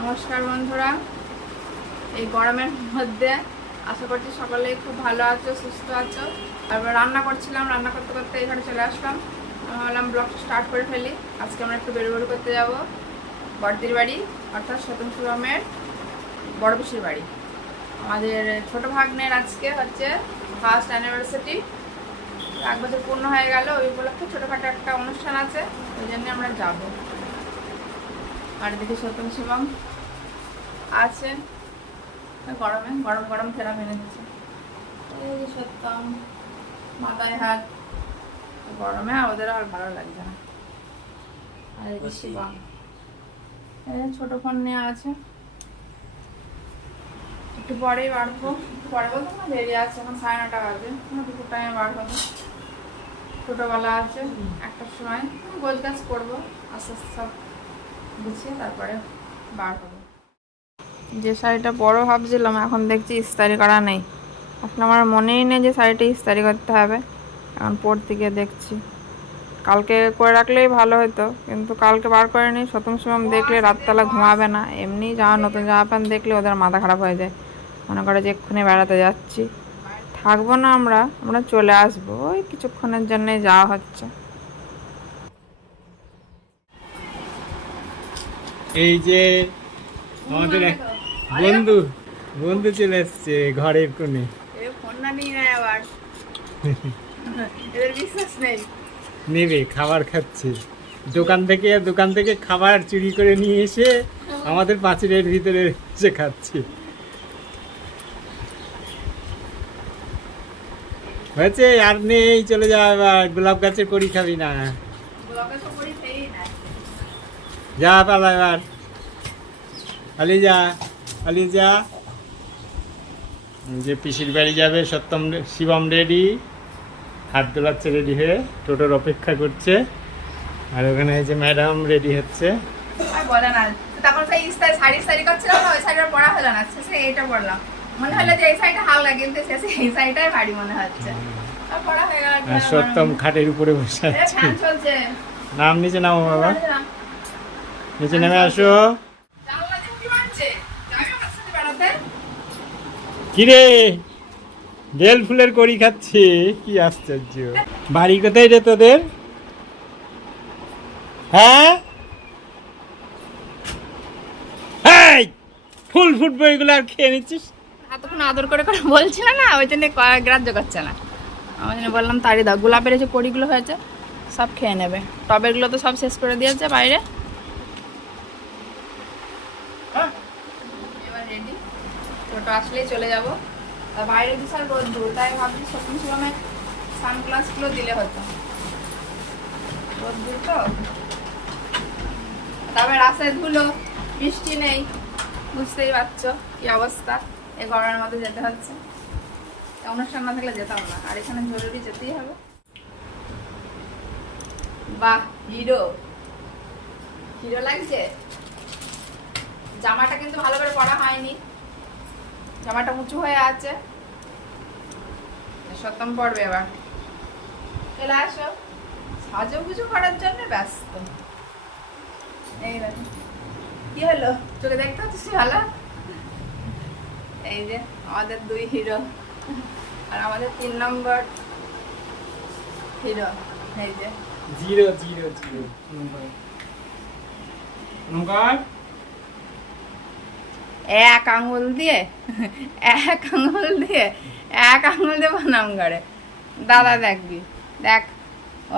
নমস্কার বন্ধুরা, এই গরমের মধ্যে আশা করছি সকলেই খুব ভালো আছো, সুস্থ আছো। তারপর রান্না করছিলাম, রান্না করতে করতে এখানে চলে আসলাম। আমি ভাবলাম ব্লগটা স্টার্ট করে ফেলি। আজকে আমরা একটু বেরোবেরো করতে যাব বড়দির বাড়ি, অর্থাৎ সতন শুভমের বড় পিসির বাড়ি। আমাদের ছোট ভাগ্নের আজকে হচ্ছে ফার্স্ট অ্যানিভার্সারি, 1 বছর পূর্ণ হয়ে গেল। ওই উপলক্ষে ছোটোখাটো একটা অনুষ্ঠান আছে, ওই জন্য আমরা যাব। আর দেখি সতন শিবম আছে, গরমে গরম গরম ফেরা মেনে দিচ্ছে। এই যে সত্যম মাথায় হাত, গরমে ওদের আর ভালো লাগছে না। আর এই যে শিবম ছোট ফোন নিয়ে আছে, একটু পরেই বাড়বো। পরে বলতো না, দেরি আছে, এখন 9:30 বাজে, দুপুর টাইমে বার হবো। ছোটোবেলা আছে, 1টার সময় গোছ গাছ করবো, আস্তে আস্তে সব গুছিয়ে তারপরে বার হবো। যে শাড়িটা বড় ভাবছিলাম, এখন দেখছি ইস্তারি করা নেই। আসলে আমার মনেই নেই যে শাড়িটা ইস্তারি করতে হবে। এখন পরতে গিয়ে দেখছি, কালকে করে রাখলেই ভালো হতো, কিন্তু কালকে বার করে নিই। সতম শিবম দেখলে রাতবেলা ঘুমাবে না। এমনি নতুন জামা প্যান্ট দেখলে ওদের মাথা খারাপ হয়ে যায়, মনে করে যে এক্ষুনি বেড়াতে যাচ্ছি। থাকবো না, আমরা চলে আসবো, ওই কিছুক্ষণের জন্যই যাওয়া হচ্ছে। এই যে আমাদের এক বন্ধু বন্ধু চলে এসছে ঘরের কোণে। নেবে খাবার খাচ্ছে দোকান থেকে খাবার চুরি করে নিয়ে এসে আমাদের পাঁচিলের ভিতরে এসে খাচ্ছে। হয়েছে, আর নেই, চলে যা। এবার গোলাপ গাছের কড়ি খাবি না, যা পালা। এবার আলি যা। যে পিসির বাড়ি যাবে সত্যম শিবম রেডি, হাত দোলাচ্ছে রেডি হয়ে, টোটোর অপেক্ষা করছে। আর ওখানে এই যে ম্যাডাম রেডি হচ্ছে। বলে না, তারপর সেই শাড়ি করছিলাম না, ওই শাড়িটা পরা হলো না, শেষে এইটা পরলাম। মনে হলো যে এই শাড়িটা হালকা, কিন্তু শেষে এই শাড়িটাই ভারী মনে হচ্ছে। আর পরা হয়ে গেল। আর সত্যম খাটের উপরে বসে আছে। ফ্যান চলছে। নাম নিচে নামো বাবা, নিচে নেমে আসো। জানলা দিয়ে উঁকি মারছে, যাবি আমার সাথে বেড়াতে? কিরে, বেল ফুলের কড়ি খাচ্ছে, কি আশ্চর্য। বাড়ি কোথায় রে তোদের? হ্যাঁ, ফুল ফুটবো এগুলো আর খেয়ে নিচ্ছিস। এতক্ষণ আদর করে করে বলছিল না, ওই জন্য গ্রাহ্য করছে না। আমার জন্য বললাম তাড়ি দাও, গোলাপের যে কড়িগুলো হয়েছে সব খেয়ে নেবে। টবেরগুলো তো সব শেষ করে দিয়েছে বাইরে। এবার রেডি, টোটো আসলেই চলে যাব। তা বাইরে বিশাল রোদ্দুর, তাই ভাবছি সত্যি শিবমের সানগ্লাসগুলো দিলে হতো। রোদ্দুর তো, তারপরে রাস্তায় ধুলো, বৃষ্টি নেই, বুঝতেই পারছো কি অবস্থা। এই গরমের মধ্যে যেতে হচ্ছে, অনুষ্ঠান না থাকলে যেতাম না, আর এখানে জরুরি যেতেই হবে। বাহ, হিরো হিরো লাগছে। জামাটা কিন্তু ভালো করে পরা হয়নি, জামাটা উঁচু হয়ে আছে। সত্যম পড়বে এবার। চলে আসো, সাজুগুজু করার জন্য ব্যস্ত। এই দেখো কি হলো, চোখে দেখতে হচ্ছে ভালো। এই যে আমাদের 2 হিরো, আর আমাদের 3 নম্বর হিরো। এই যে 000 নম্বর। এক আঙুল দিয়ে প্রণাম করে। দাদা দেখবি, দেখ,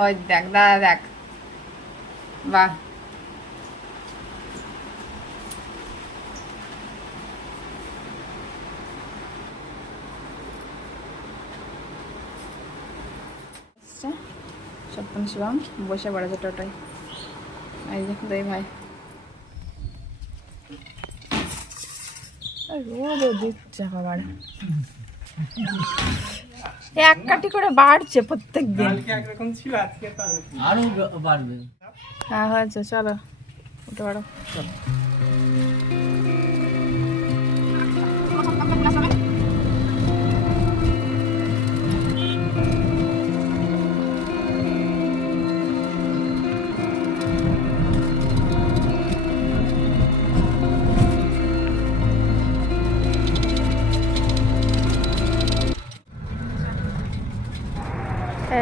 ওই দেখ দাদা, দেখ, বাহ। সত্যম শিবম বসে পড়েছে টোটোয়। এই যে 2 ভাই, রোদও দিচ্ছে আবার, এক কাটি করে বাড়ছে প্রত্যেক দিন। আরো বাড়বে। হ্যাঁ হয়েছে, চলো উঠে পারো, চলো।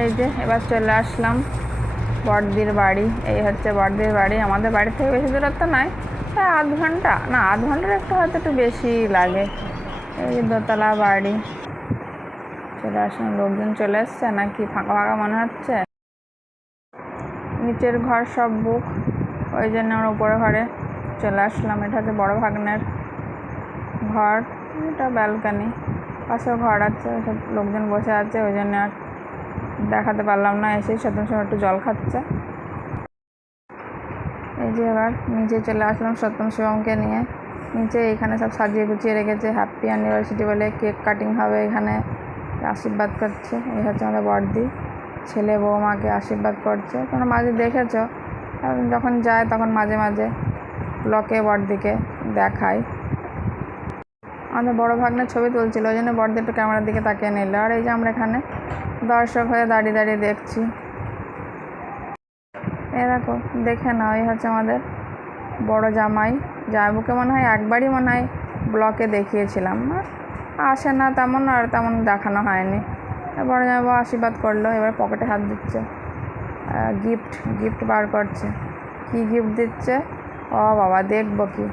এই যে এবার চলে আসলাম বড়দির বাড়ি। এই হচ্ছে বড়দির বাড়ি। আমাদের বাড়ি থেকে বেশি দূরত্ব নয়, প্রায় আধ ঘন্টা, না আধ ঘন্টার একটু হয়তো একটু বেশি লাগে। এই যে দোতলা বাড়ি। চলে আসলাম, লোকজন চলে এসছে নাকি ফাঁকা ফাঁকা মনে হচ্ছে। নিচের ঘর সব বুক, ওই জন্য আমরা উপরে ঘরে চলে আসলাম। এটা হচ্ছে বড় ভাগ্নের ঘর, এটা ব্যালকানি, পাশেও ঘর আছে, সব লোকজন বসে আছে, ওই জন্য আর দেখাতে পারলাম না। এসেই সত্যম সময় একটু জল খাচ্ছে। এই যে এবার নিচে চলে আসলাম সত্যম শিবমকে নিয়ে। নিচে এখানে সব সাজিয়ে গুছিয়ে রেখেছে, হ্যাপি অ্যানিভার্সারি বলে কেক কাটিং হবে, এখানে আশীর্বাদ করছে। এই হচ্ছে আমাদের বড়দি, ছেলে বৌমাকে আশীর্বাদ করছে। তোমরা মাঝে দেখেছো, যখন যায় তখন মাঝে মাঝে ব্লকে বড়দিকে দেখায়। আমাদের বড় ভাগ্নের ছবি তুলছিল, ওই জন্য বড়দি একটু ক্যামেরার দিকে তাকিয়ে নিল। আর এই যে আমরা এখানে দর্শক হয়ে দাঁড়িয়ে দাঁড়িয়ে দেখছি। এ দেখো, দেখে নাও, এই হচ্ছে আমাদের বড় জামাই। জামাইবুকে মনে হয় একবারই মনে হয় ব্লকে দেখিয়েছিলাম, আসে না তেমন, আর তেমন দেখানো হয়নি। বড় জামাইবু আশীর্বাদ করলো, এবার পকেটে হাত দিচ্ছে, গিফট বার করছে। কি গিফট দিচ্ছে ও বাবা, দেখবো কি,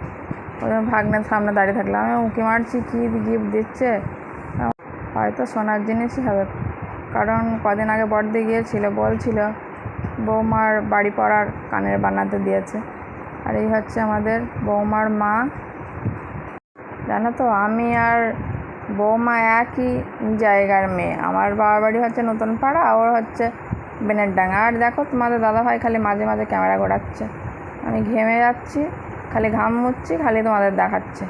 ওই ভাগ্নের সামনে দাঁড়িয়ে থাকলাম, আমি উঁকি মারছি কী গিফট দিচ্ছে। হয়তো সোনার জিনিসই হবে, কারণ কদিন আগে বড়দি গিয়েছিল, বলছিল বৌমার বাড়ি পড়ার কানের বানাতে দিয়েছে। আর এই হচ্ছে আমাদের বৌমার মা। জানো তো, আমি আর বৌমা একই জায়গার মেয়ে। আমার বাবার বাড়ি হচ্ছে নতুন পাড়া, ওর হচ্ছে বেনেরডাঙ্গা। আর দেখো তোমাদের দাদাভাই খালি মাঝে মাঝে ক্যামেরা ঘোরাচ্ছে, আমি ঘেমে যাচ্ছি, খালি ঘাম মুচ্ছি, খালি তোমাদের দেখাচ্ছে।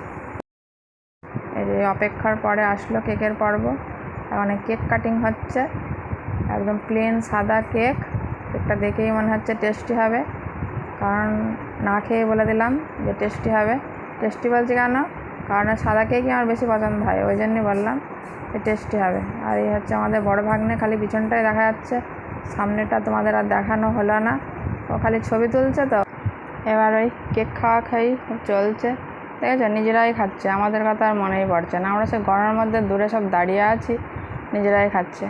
এই যে অপেক্ষার পরে আসলো কেকের পর্ব। এখন কেক কাটিং হচ্ছে, একদম প্লেন সাদা কেক। কেকটা দেখেই মনে হচ্ছে টেস্টি হবে, কারণ না খেয়ে বলে দিলাম যে টেস্টি হবে। টেস্টি বলছি কেন, কারণ সাদা কেকই আমার বেশি পছন্দ হয়, ওই জন্যই বললাম যে টেস্টি হবে। আর এই হচ্ছে আমাদের বড় ভাগ্নে, খালি পিছনটাই দেখা যাচ্ছে, সামনেটা তোমাদের আর দেখানো হলো না, ও খালি ছবি তুলছে। তো এবার ওই কেক খাওয়া খাই চলছে, দেখেছো, নিজেরাই খাচ্ছে, আমাদের কথা আর মনেই পড়ছে না। আমরা সে গরমের মধ্যে দূরে সব দাঁড়িয়ে আছি, নিজেরাই খাচ্ছে।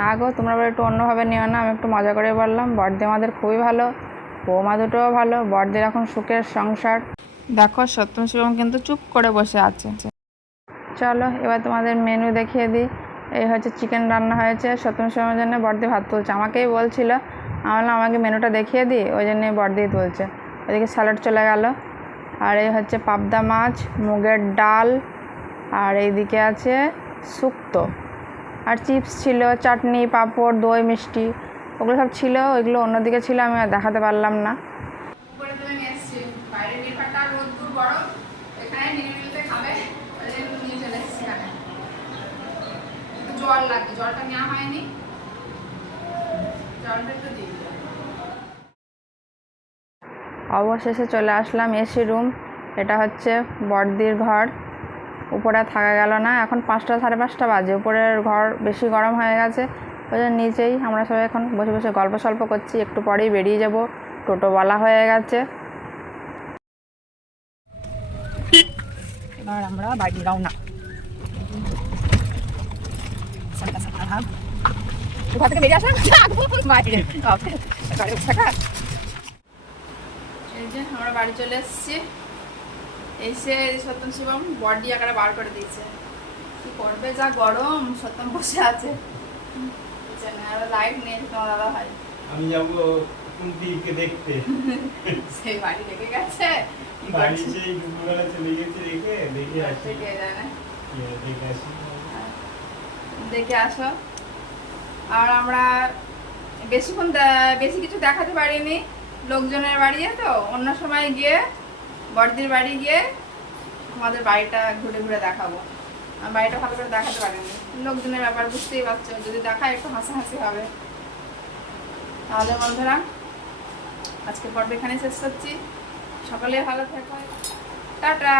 না গো, তোমরা আবার একটু অন্যভাবে নিও না, আমি একটু মজা করে বললাম। বড়দি আমাদের খুবই ভালো, বৌমা দুটোও ভালো, বড়দির এখন সুখের সংসার। দেখো সত্যম শিবম কিন্তু চুপ করে বসে আছে। চলো এবার তোমাদের মেনু দেখিয়ে দিই। এই হচ্ছে চিকেন রান্না হয়েছে সত্যম শিবমের জন্য, বড়দি ভাত তুলছে, আমাকেই বলছিল, আমি বললাম আমাকে মেনুটা দেখিয়ে দিই, ওই জন্যই বড়দি তুলছে। ওইদিকে স্যালাড চলে গেল। আর এই হচ্ছে পাবদা মাছ, মুগের ডাল, আর এইদিকে আছে শুক্তো, আর চিপস ছিল, চাটনি, পাঁপড়, দই, মিষ্টি, ওগুলো সব ছিল। ওইগুলো অন্যদিকে ছিল, আমি আর দেখাতে পারলাম না। জল লাগে, জলটা নেওয়া হয়নি, জলটা একটু দিই। অবশেষে চলে আসলাম এসি রুম। এটা হচ্ছে বড়দির ঘর। উপরে থাকা গেল না, এখন 5টা সাড়ে 5টা বাজে, উপরের ঘর বেশি গরম হয়ে গেছে, ওই জন্য নিচেই আমরা সবাই এখন বসে বসে গল্প সল্প করছি। একটু পরেই বেরিয়ে যাব, টোটো বলা হয়ে গেছে। এবার আমরা বাড়ি রওনা। ঘর থেকে বেরিয়ে আসলাম, এই যে আমরা বাড়ি চলে এসেছি। এসে সত্যম শিবম বডি আকারে বার করে দিয়েছে, কি করবে, যা গরম। সত্যম বসে আছে, লাইট নেই, তোমার দাদা ভাই আমি যাবো কুন্তিকে দেখতে। সেই বাড়ি রেখে গেছে, বাড়ি সেই দুপুরবেলা চলে গেছে, রেখে দেখে আসি, কে জানে, দেখে আসি, দেখে আসো। আর আমরা বেশি কিছু দেখাতে পারিনি, লোকজনের বাড়ি তো, অন্য সময় গিয়ে বড়দির বাড়ি গিয়ে আমাদের বাড়িটা ঘুরে ঘুরে দেখাবো। আর বাড়িটা ভালো করে দেখাতে পারিনি, লোকজনের ব্যাপার বুঝতেই পারছো, যদি দেখায় একটু হাসাহাসি হবে। তাহলে বন্ধুরা আজকের পর্ব এখানে শেষ করছি, সকলে ভালো থেকো, টাটা।